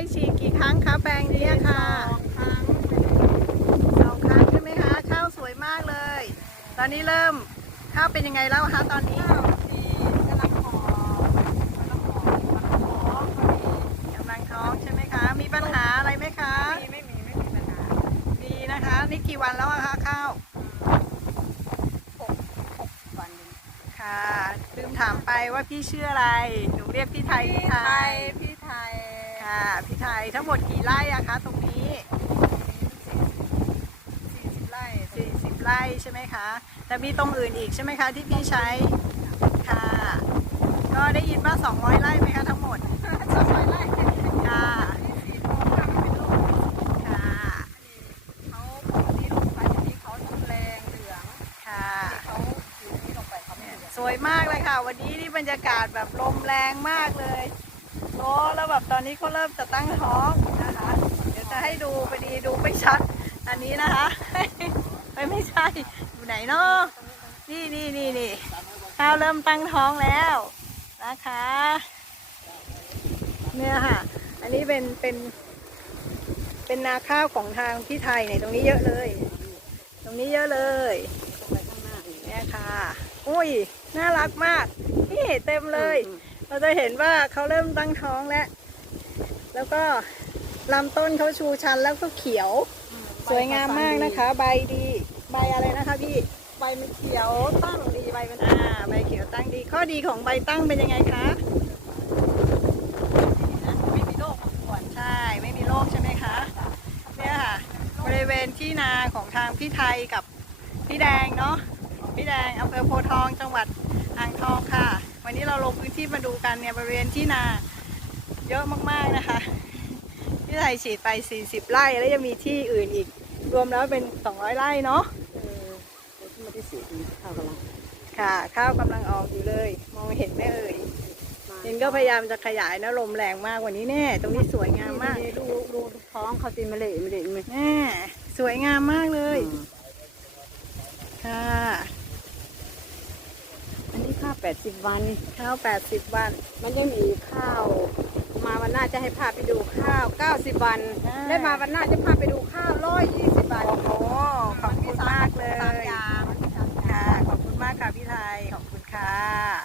ยฉีดกี่ครั้งคะแปลงนี้อะค่ะครั้งสองครั้งใช่ไหมคะข้าวสวยมากเลย ตอนนี้เริ่มข้าวเป็นยังไงแล้วคะตอนนี้ข้าวดีกำลังหอมกำลังหอมกำลังหอมพอดีกำลังท้องใช่ไหมคะ มีปัญหาอะไรไหมคะไม่ไม่มีไม่มีปัญหามีนะคะ นี่กี่วันแล้วอะคะข้าวหกหกวันหนึ่งค่ะลืมถามไปว่าพี่ชื่ออะไร หนูเรียกพี่ไทยพี่พี่ไทไทยยพี่ไทยค่ะพี่ ไทยทั้งหมดกี่ไร่อะคะ ตรงนี้สี่สิบไร่40 ไร่ใช่ไหมคะ แต่มีตรงอื่นอีกใช่ไหมคะ ที่พี่ใช้ค่ะ ก็ได้ยินว่า 200 ไร่ไหมคะทั้งหมดสองร้อยไร่ค่ะที่สี่โมงครั้งเป็นลูกค่ะเขาปกติลงไปทีนี้เขาทำแรงเหลืองค่ะเขาอยู่ที่ลงไปเขาไม่เหลืองสวยมากเลยค่ะ วันนี้นี่บรรยากาศแบบลมแรงมากเลย โอ้แล้วแบบตอนนี้เขาเริ่มจะตั้งท้องนะคะ เดี๋ยวจะให้ดูพอดีดูไม่ชัด อันนี้นะคะไม่ไม่ใช่อยู่ไหนเนาะนี่นี่นี่นี่ข้าวเริ่มตั้งท้องแล้วนะคะเนี่ยค่ะ อันนี้เป็นเป็น เป็นนาข้าวของทางพี่ไทยเนี่ยตรงนี้เยอะเลย ตรงนี้เยอะเลยเนี่ยค่ะ อุ้ยน่ารักมาก นี่เต็มเลย เราจะเห็นว่าเขาเริ่มตั้งท้องแล้ว แล้วก็ลำต้นเขาชูชันแล้วก็เขียว สวยงามมากนะคะ ใบดี ใบอะไรนะคะพี่ ใบมันเขียวตั้งดีใบมันอ่าใบเขียวตั้งดี ข้อดีของใบตั้งเป็นยังไงคะนะไม่มีโรคมาก่อนใช่ ไม่มีโรคใช่ไหมคะ เนี่ยค่ะ บริเวณที่นาของทางพี่ไทยกับพี่แดงเนาะ พี่แดงอำเภอโพธิ์ทองจังหวัดอ่างทองค่ะวันนี้ เราลงพื้นที่มาดูกันเนี่ยบริเวณที่นาเยอะมากๆนะคะพี่ไทยฉีดไป 40 ไร่แล้วยังมีที่อื่นอีก รวมแล้วเป็น 200 ไร่เนาะเออเดี๋ยวที่มาที่สี่ข้าวกำลังค่ะ ข้าวกำลังออกอยู่เลย มองเห็นไหมเอ่ยเห็นก็พยายามจะขยายนะลมแรงมากกว่านี้แน่ ตรงนี้สวยงามมากดูดูดูท้องเขาตีมะเละมะเละมะแน่สวยงามมากเลย ค่ะ อั นนี้ข้าวแปดสิบวันข้าว80วันมันยังมีข้าว มาวันหน้าจะให้พาไปดูข้าวเก้าสิบวันอ่าและมาวันหน้าจะพาไปดูข้าวร้อยยี่สิบวันโอ้โหขอบคุณมากเลตามยยาง ค่ะ ขอบคุณมากค่ะพี่ไทย ขอบคุณค่ะ